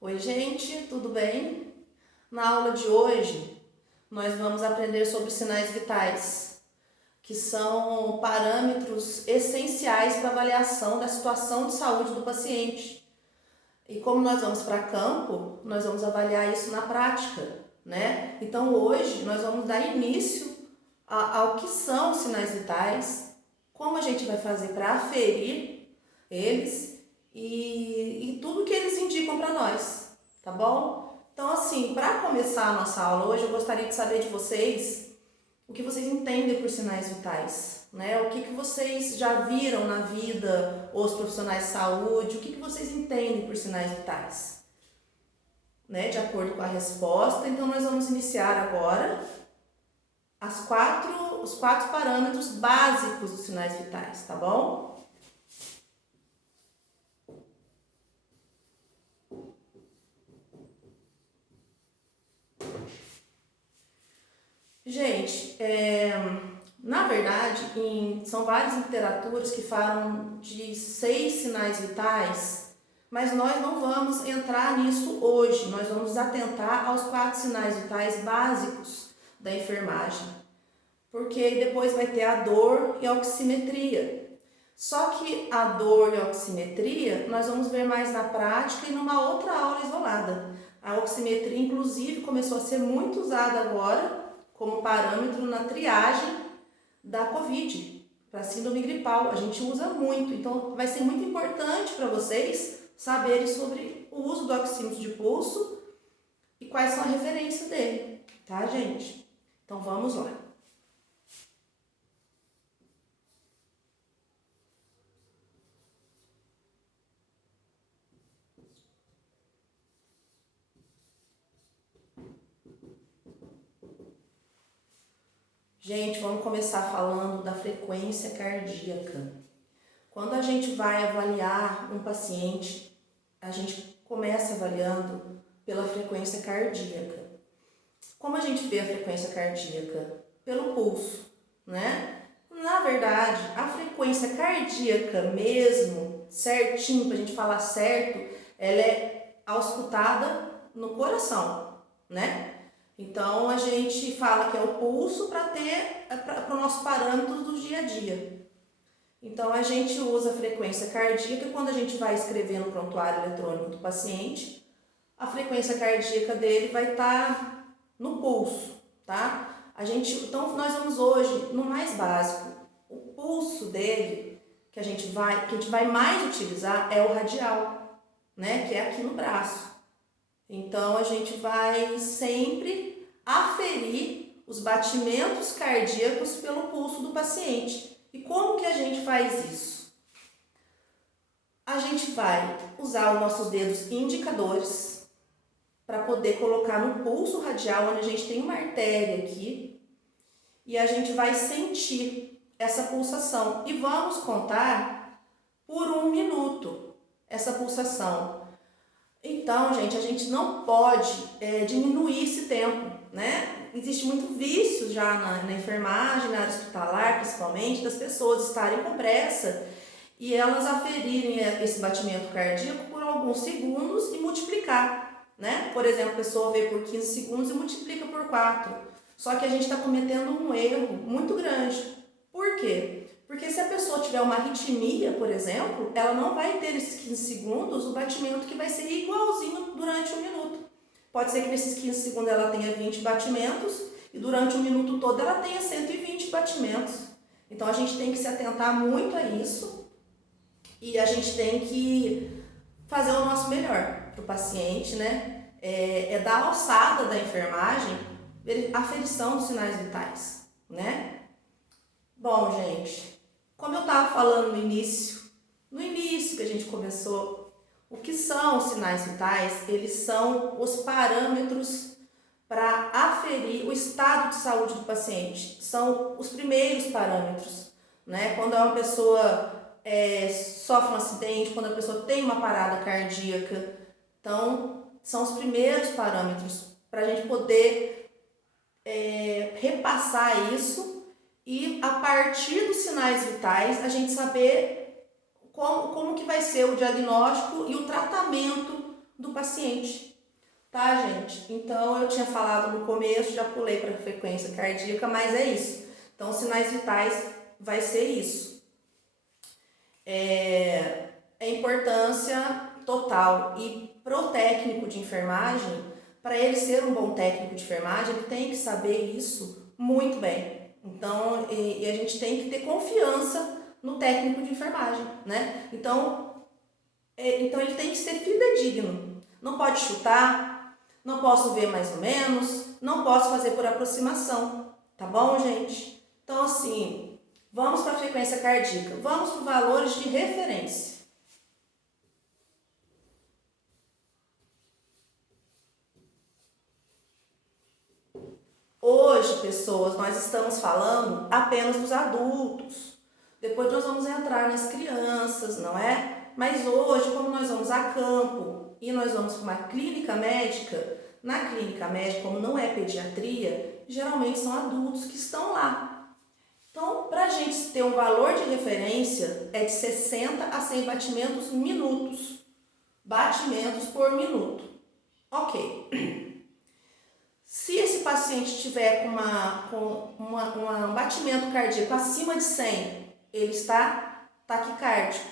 Oi, gente, tudo bem? Na aula de hoje, nós vamos aprender sobre sinais vitais, que são parâmetros essenciais para avaliação da situação de saúde do paciente. E como nós vamos para campo, nós vamos avaliar isso na prática, né? Então, hoje, nós vamos dar início ao que são os sinais vitais, como a gente vai fazer para aferir eles e tudo que eles indicam para nós, tá bom? Então, assim, para começar a nossa aula hoje, eu gostaria de saber de vocês o que vocês entendem por sinais vitais, né? O que vocês já viram na vida, os profissionais de saúde, o que vocês entendem por sinais vitais, né? De acordo com a resposta. Então, nós vamos iniciar agora os quatro parâmetros básicos dos sinais vitais, tá bom? Gente, na verdade, são várias literaturas que falam de 6 sinais vitais, mas nós não vamos entrar nisso hoje. Nós vamos atentar aos 4 sinais vitais básicos da enfermagem, porque depois vai ter a dor e a oximetria. Só que a dor e a oximetria nós vamos ver mais na prática e numa outra aula isolada. A oximetria, inclusive, começou a ser muito usada agora como parâmetro na triagem da Covid, para síndrome gripal. A gente usa muito, então vai ser muito importante para vocês saberem sobre o uso do oxímetro de pulso e quais são a referência dele, tá, gente? Então vamos lá. Gente, vamos começar falando da frequência cardíaca. Quando a gente vai avaliar um paciente, a gente começa avaliando pela frequência cardíaca. Como a gente vê a frequência cardíaca? Pelo pulso, né? Na verdade, a frequência cardíaca mesmo, certinho, para a gente falar certo, ela é auscultada no coração, né? Então, a gente fala que é o pulso para o nosso parâmetro do dia a dia. Então, a gente usa a frequência cardíaca quando a gente vai escrever no prontuário eletrônico do paciente, a frequência cardíaca dele vai estar no pulso, tá? Então, nós vamos hoje no mais básico. O pulso dele, que a gente vai mais utilizar, é o radial, né? Que é aqui no braço. Então, a gente vai sempre aferir os batimentos cardíacos pelo pulso do paciente. E como que a gente faz isso? A gente vai usar os nossos dedos indicadores para poder colocar no pulso radial, onde a gente tem uma artéria aqui, e a gente vai sentir essa pulsação. E vamos contar por 1 minuto essa pulsação. Então, gente, a gente não pode diminuir esse tempo, né? Existe muito vício já na enfermagem, na área hospitalar, principalmente, das pessoas estarem com pressa e elas aferirem esse batimento cardíaco por alguns segundos e multiplicar, né? Por exemplo, a pessoa vê por 15 segundos e multiplica por 4. Só que a gente está cometendo um erro muito grande. Por quê? Porque se a pessoa tiver uma arritmia, por exemplo, ela não vai ter nesses 15 segundos o batimento que vai ser igualzinho durante 1 minuto. Pode ser que nesses 15 segundos ela tenha 20 batimentos e durante 1 minuto todo ela tenha 120 batimentos. Então a gente tem que se atentar muito a isso e a gente tem que fazer o nosso melhor para o paciente, né? É dar a alçada da enfermagem, aferição dos sinais vitais, né? Bom, gente, como eu estava falando no início que a gente começou, o que são os sinais vitais? Eles são os parâmetros para aferir o estado de saúde do paciente. São os primeiros parâmetros, né? Quando uma pessoa sofre um acidente, quando a pessoa tem uma parada cardíaca. Então, são os primeiros parâmetros para a gente poder repassar isso e, a partir dos sinais vitais, a gente saber como que vai ser o diagnóstico e o tratamento do paciente. Tá, gente? Então, eu tinha falado no começo, já pulei para a frequência cardíaca, mas é isso. Então, sinais vitais vai ser isso. A importância total. E pro técnico de enfermagem, para ele ser um bom técnico de enfermagem, ele tem que saber isso muito bem. Então, a gente tem que ter confiança no técnico de enfermagem, né? Então ele tem que ser fidedigno. Não pode chutar, não posso ver mais ou menos, não posso fazer por aproximação, tá bom, gente? Então, assim, vamos para a frequência cardíaca, vamos para valores de referência. Hoje, pessoas, nós estamos falando apenas dos adultos. Depois nós vamos entrar nas crianças, não é? Mas hoje, como nós vamos a campo e nós vamos para uma clínica médica, na clínica médica, como não é pediatria, geralmente são adultos que estão lá. Então, para a gente ter um valor de referência, é de 60 a 100 batimentos minutos. Batimentos por minuto. Ok. Se esse paciente tiver com um batimento cardíaco acima de 100, ele está taquicárdico,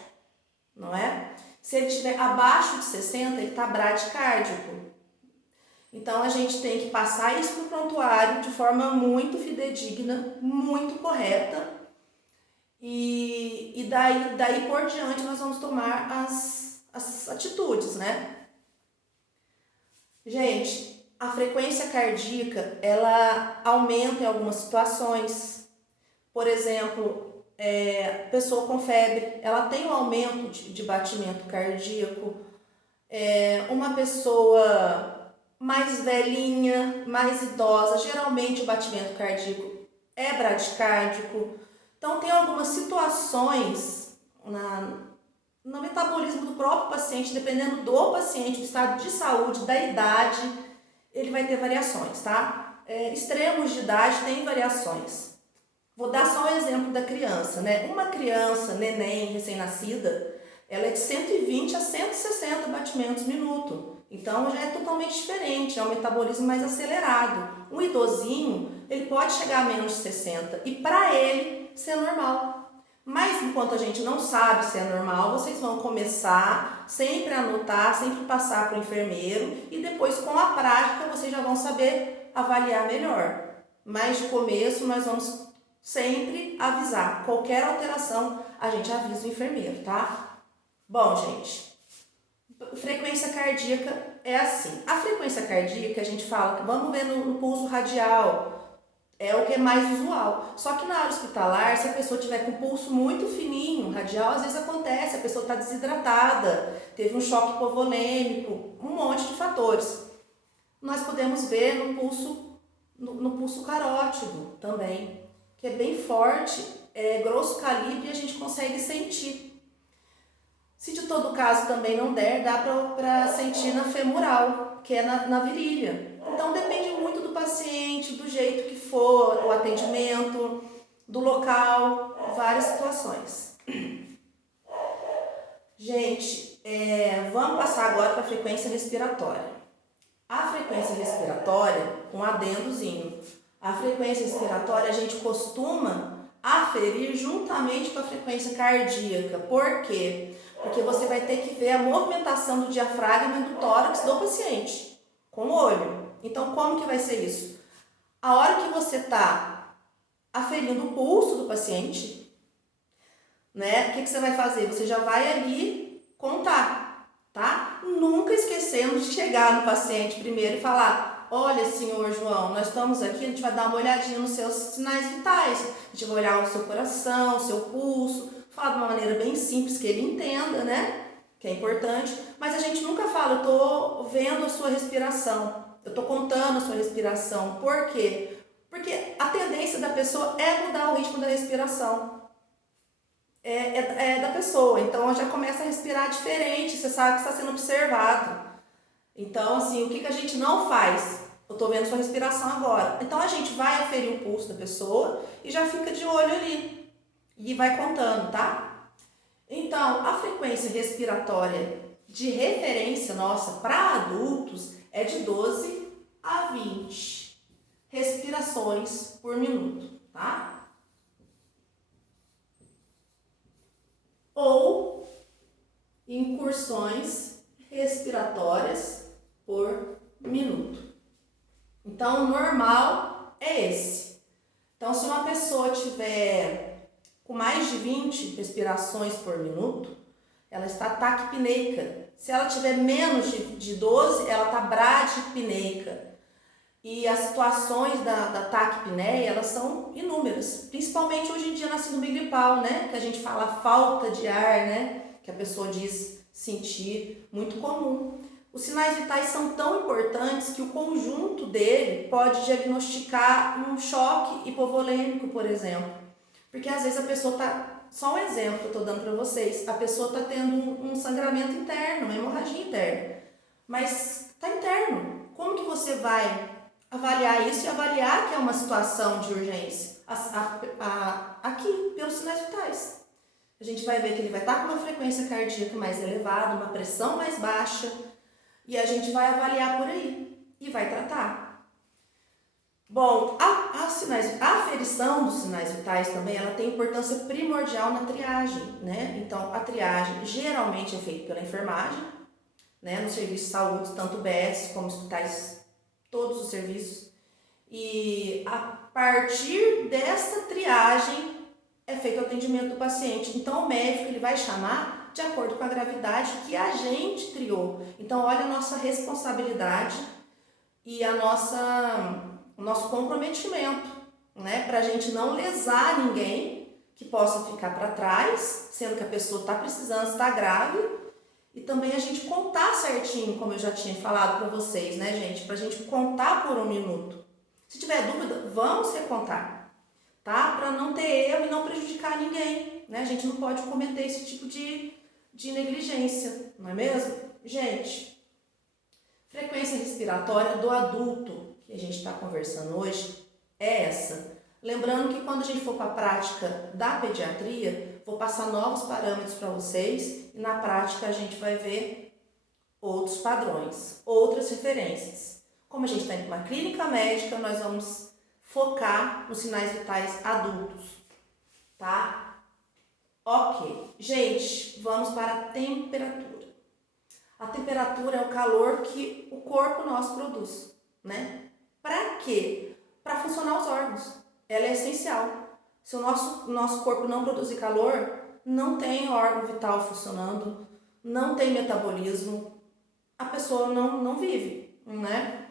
não é? Se ele estiver abaixo de 60, ele está bradicárdico. Então, a gente tem que passar isso para o prontuário de forma muito fidedigna, muito correta. E daí por diante nós vamos tomar as atitudes, né? Gente, a frequência cardíaca, ela aumenta em algumas situações. Por exemplo, pessoa com febre, ela tem um aumento de batimento cardíaco. Uma pessoa mais velhinha, mais idosa, geralmente o batimento cardíaco é bradicárdico. Então, tem algumas situações no metabolismo do próprio paciente, dependendo do paciente, do estado de saúde, da idade, ele vai ter variações, tá? Extremos de idade tem variações. Vou dar só um exemplo da criança, né? Uma criança, neném, recém-nascida, ela é de 120 a 160 batimentos minuto. Então, já é totalmente diferente, é um metabolismo mais acelerado. Um idosinho, ele pode chegar a menos de 60 e para ele ser normal. Mas enquanto a gente não sabe se é normal, vocês vão começar sempre a anotar, sempre passar para o enfermeiro e depois com a prática vocês já vão saber avaliar melhor. Mas de começo nós vamos sempre avisar. Qualquer alteração a gente avisa o enfermeiro, tá? Bom, gente, frequência cardíaca é assim. A frequência cardíaca a gente fala que vamos ver no pulso radial. É o que é mais usual. Só que na área hospitalar, se a pessoa tiver com o pulso muito fininho, radial, às vezes acontece, a pessoa está desidratada, teve um choque hipovolêmico, um monte de fatores. Nós podemos ver no pulso carótido também, que é bem forte, é grosso calibre e a gente consegue sentir. Se de todo caso também não der, dá para sentir na femoral, que é na virilha. Então depende muito do paciente, do jeito que for, o atendimento, do local, várias situações. Gente, vamos passar agora para a frequência respiratória. A frequência respiratória, um adendozinho. A frequência respiratória a gente costuma aferir juntamente com a frequência cardíaca. Por quê? Porque você vai ter que ver a movimentação do diafragma e do tórax do paciente, com o olho. Então, como que vai ser isso? A hora que você está aferindo o pulso do paciente, né? O que você vai fazer? Você já vai ali contar, tá? Nunca esquecendo de chegar no paciente primeiro e falar: olha, senhor João, nós estamos aqui, a gente vai dar uma olhadinha nos seus sinais vitais. A gente vai olhar o seu coração, o seu pulso, falar de uma maneira bem simples que ele entenda, né? Que é importante. Mas a gente nunca fala: eu tô vendo a sua respiração. Eu estou contando a sua respiração. Por quê? Porque a tendência da pessoa é mudar o ritmo da respiração. É da pessoa. Então, já começa a respirar diferente. Você sabe que está sendo observado. Então, assim, o que a gente não faz? Eu estou vendo sua respiração agora. Então, a gente vai aferir o pulso da pessoa e já fica de olho ali. E vai contando, tá? Então, a frequência respiratória de referência nossa para adultos é de 12 a 20 respirações por minuto, tá? Ou incursões respiratórias por minuto. Então, o normal é esse. Então, se uma pessoa tiver com mais de 20 respirações por minuto, ela está taquipneica. Se ela tiver menos de 12, ela está bradipneica. E as situações da taquipneia, elas são inúmeras. Principalmente hoje em dia na síndrome gripal, né? Que a gente fala falta de ar, né? Que a pessoa diz sentir, muito comum. Os sinais vitais são tão importantes que o conjunto dele pode diagnosticar um choque hipovolêmico, por exemplo. Porque às vezes a pessoa está... Só um exemplo que eu estou dando para vocês. A pessoa está tendo um sangramento interno, uma hemorragia interna. Mas está interno. Como que você vai avaliar isso e avaliar que é uma situação de urgência? Aqui, pelos sinais vitais. A gente vai ver que ele vai estar com uma frequência cardíaca mais elevada, uma pressão mais baixa, e a gente vai avaliar por aí e vai tratar. Bom, a aferição dos sinais vitais também, ela tem importância primordial na triagem, né? Então, a triagem geralmente é feita pela enfermagem, né? No serviço de saúde, tanto UBS como hospitais, todos os serviços. E a partir dessa triagem é feito o atendimento do paciente. Então, o médico ele vai chamar de acordo com a gravidade que a gente triou. Então, olha a nossa responsabilidade e o nosso comprometimento, né? Para a gente não lesar ninguém que possa ficar para trás, sendo que a pessoa está precisando, está grave. E também a gente contar certinho, como eu já tinha falado para vocês, né, gente? Para a gente contar por 1 minuto. Se tiver dúvida, vamos recontar, tá? Para não ter erro e não prejudicar ninguém, né? A gente não pode cometer esse tipo de negligência, não é mesmo? Gente, frequência respiratória do adulto que a gente está conversando hoje é essa. Lembrando que quando a gente for para a prática da pediatria, vou passar novos parâmetros para vocês e na prática a gente vai ver outros padrões, outras referências. Como a gente está em uma clínica médica, nós vamos focar nos sinais vitais adultos, tá? Ok. Gente, vamos para a temperatura. A temperatura é o calor que o corpo nosso produz, né? Para quê? Para funcionar os órgãos. Ela é essencial. Se o nosso corpo não produzir calor, não tem órgão vital funcionando, não tem metabolismo, a pessoa não vive, né?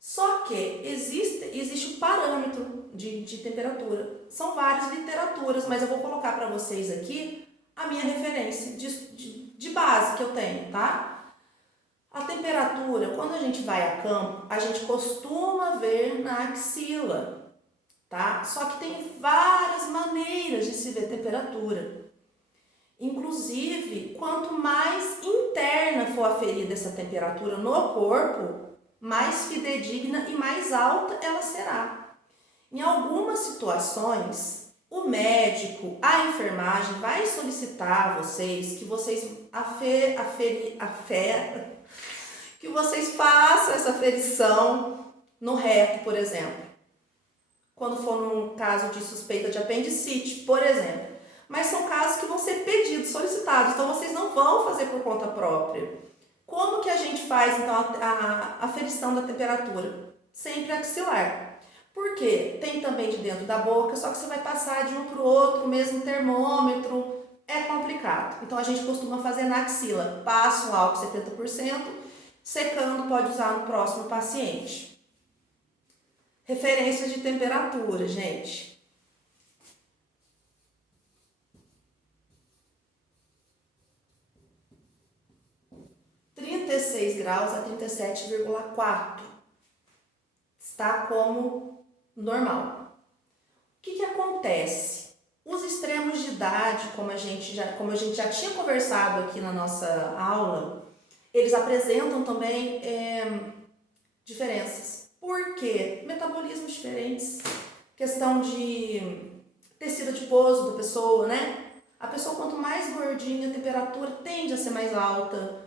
Só que existe um parâmetro de temperatura. São várias literaturas, mas eu vou colocar para vocês aqui a minha referência de base que eu tenho, tá? A temperatura, quando a gente vai a campo, a gente costuma ver na axila, tá? Só que tem várias maneiras de se ver temperatura. Inclusive, quanto mais interna for aferida essa temperatura no corpo, mais fidedigna e mais alta ela será. Em algumas situações, o médico, a enfermagem vai solicitar a vocês que vocês que vocês façam essa aferição no reto, por exemplo. Quando for num caso de suspeita de apendicite, por exemplo. Mas são casos que vão ser pedidos, solicitados, então vocês não vão fazer por conta própria. Como que a gente faz, então, a aferição da temperatura? Sempre axilar. Por quê? Tem também de dentro da boca, só que você vai passar de um para o outro, o mesmo termômetro, é complicado. Então, a gente costuma fazer na axila. Passa um álcool 70%, secando, pode usar no próximo paciente. Referência de temperatura, gente. 36 graus a 37,4 está como normal. O que acontece? Os extremos de idade, como a gente já tinha conversado aqui na nossa aula, eles apresentam também diferenças. Por quê? Metabolismos diferentes, questão de tecido adiposo da pessoa, né? A pessoa, quanto mais gordinha, a temperatura tende a ser mais alta.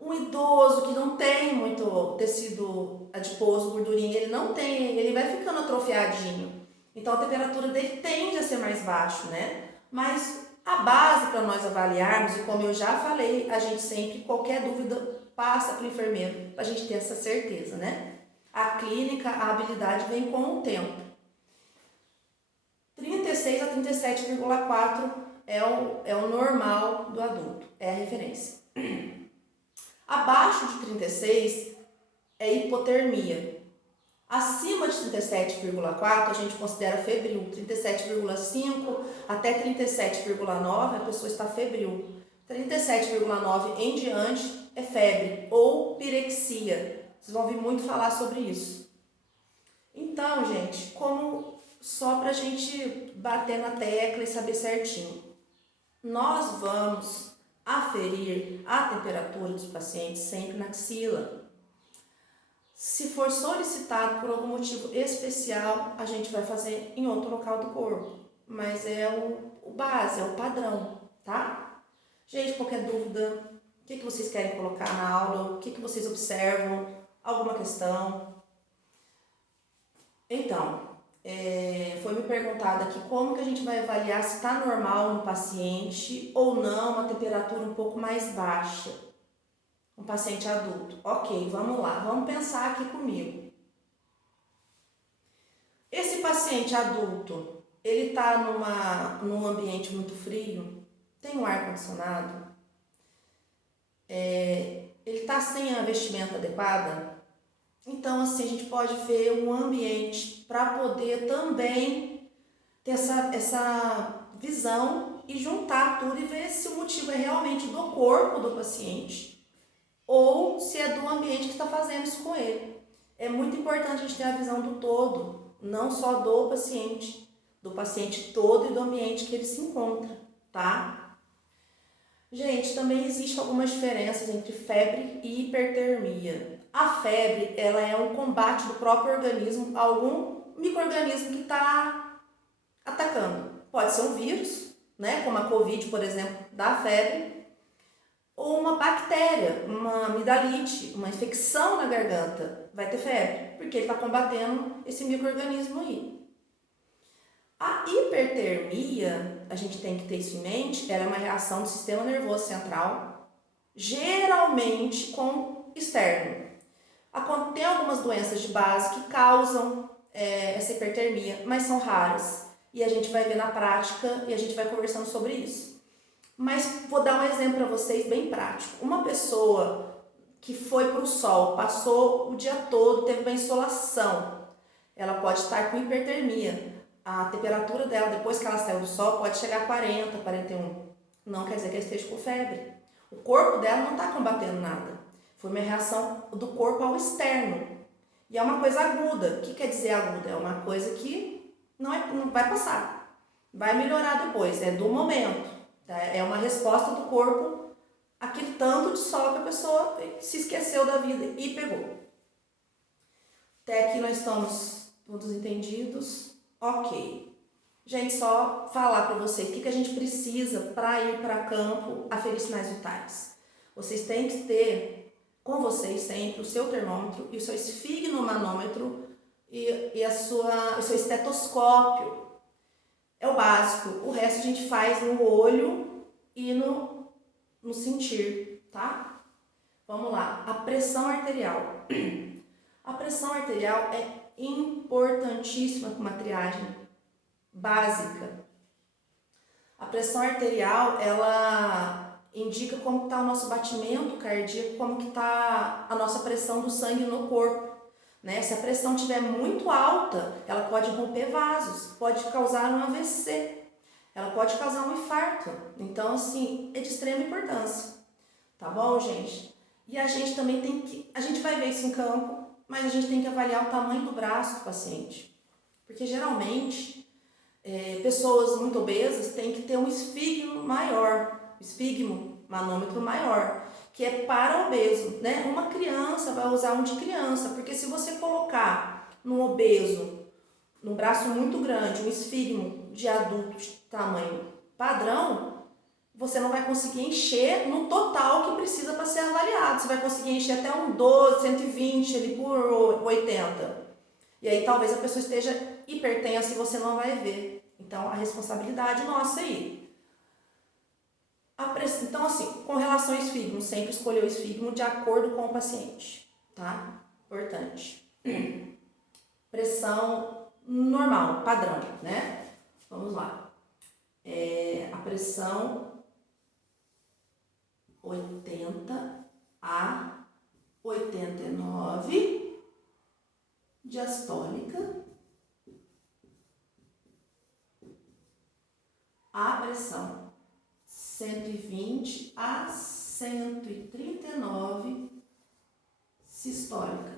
Um idoso que não tem muito tecido adiposo, gordurinha, ele vai ficando atrofiadinho. Então a temperatura dele tende a ser mais baixa, né? Mas a base para nós avaliarmos, e como eu já falei, a gente sempre, qualquer dúvida, passa para o enfermeiro, para a gente ter essa certeza, né? A clínica, a habilidade vem com o tempo. 36 a 37,4 é o normal do adulto, é a referência. Abaixo de 36 é hipotermia. Acima de 37,4 a gente considera febril. 37,5 até 37,9 a pessoa está febril. 37,9 em diante é febre ou pirexia. Vocês vão ouvir muito falar sobre isso. Então, gente, só para a gente bater na tecla e saber certinho, nós vamos aferir a temperatura dos pacientes sempre na axila. Se for solicitado por algum motivo especial, a gente vai fazer em outro local do corpo, mas é o base, é o padrão, tá? Gente, qualquer dúvida, o que vocês querem colocar na aula, o que vocês observam, alguma questão? Então, foi me perguntado aqui como que a gente vai avaliar se está normal no paciente ou não uma temperatura um pouco mais baixa. Um paciente adulto. Ok, vamos lá, vamos pensar aqui comigo. Esse paciente adulto, ele está num ambiente muito frio, tem um ar-condicionado, ele está sem a vestimenta adequada. Então, assim, a gente pode ver um ambiente para poder também ter essa visão e juntar tudo e ver se o motivo é realmente do corpo do paciente ou se é do ambiente que está fazendo isso com ele. É muito importante a gente ter a visão do todo, não só do paciente todo e do ambiente que ele se encontra, tá? Gente, também existe algumas diferenças entre febre e hipertermia. A febre, ela é um combate do próprio organismo a algum micro-organismo que está atacando. Pode ser um vírus, né, como a Covid, por exemplo, dá febre, ou uma bactéria, uma amidalite, uma infecção na garganta, vai ter febre, porque ele está combatendo esse micro-organismo aí. A hipertermia, a gente tem que ter isso em mente, ela é uma reação do sistema nervoso central, geralmente com externo. Tem algumas doenças de base que causam essa hipertermia, mas são raras. E a gente vai ver na prática e a gente vai conversando sobre isso. Mas vou dar um exemplo para vocês bem prático. Uma pessoa que foi para o sol, passou o dia todo, teve uma insolação, ela pode estar com hipertermia. A temperatura dela, depois que ela saiu do sol, pode chegar a 40, 41. Não quer dizer que ela esteja com febre. O corpo dela não está combatendo nada. Foi uma reação do corpo ao externo. E é uma coisa aguda. O que quer dizer aguda? É uma coisa que não vai passar. Vai melhorar depois, é do momento. É uma resposta do corpo àquele tanto de sol que a pessoa se esqueceu da vida e pegou. Até aqui nós estamos todos entendidos? Ok. Gente, só falar para vocês o que a gente precisa para ir para campo aferir sinais vitais. Vocês têm que ter com vocês sempre o seu termômetro e o seu esfigmomanômetro e o seu estetoscópio. É o básico, o resto a gente faz no olho e no sentir, tá? Vamos lá, a pressão arterial. A pressão arterial é importantíssima para uma triagem básica. A pressão arterial, ela indica como está o nosso batimento cardíaco, como que está a nossa pressão do sangue no corpo. Né? Se a pressão estiver muito alta, ela pode romper vasos, pode causar um AVC, ela pode causar um infarto. Então, assim, é de extrema importância. Tá bom, gente? E a gente também a gente vai ver isso em campo, mas a gente tem que avaliar o tamanho do braço do paciente. Porque, geralmente, pessoas muito obesas têm que ter um esfigmomanômetro maior, que é para obeso, né? Uma criança vai usar um de criança, porque se você colocar no obeso, num braço muito grande, um esfigmo de adulto de tamanho padrão, você não vai conseguir encher no total que precisa para ser avaliado. Você vai conseguir encher até um 12, 120 ali por 80. E aí talvez a pessoa esteja hipertensa e você não vai ver. Então, a responsabilidade nossa aí. Então, assim, com relação ao esfígmo, sempre escolher o esfígmo de acordo com o paciente, tá? Importante. Pressão normal, padrão, né? Vamos lá. A pressão 80 a 89, diastólica. A pressão 120 a 139, sistólica.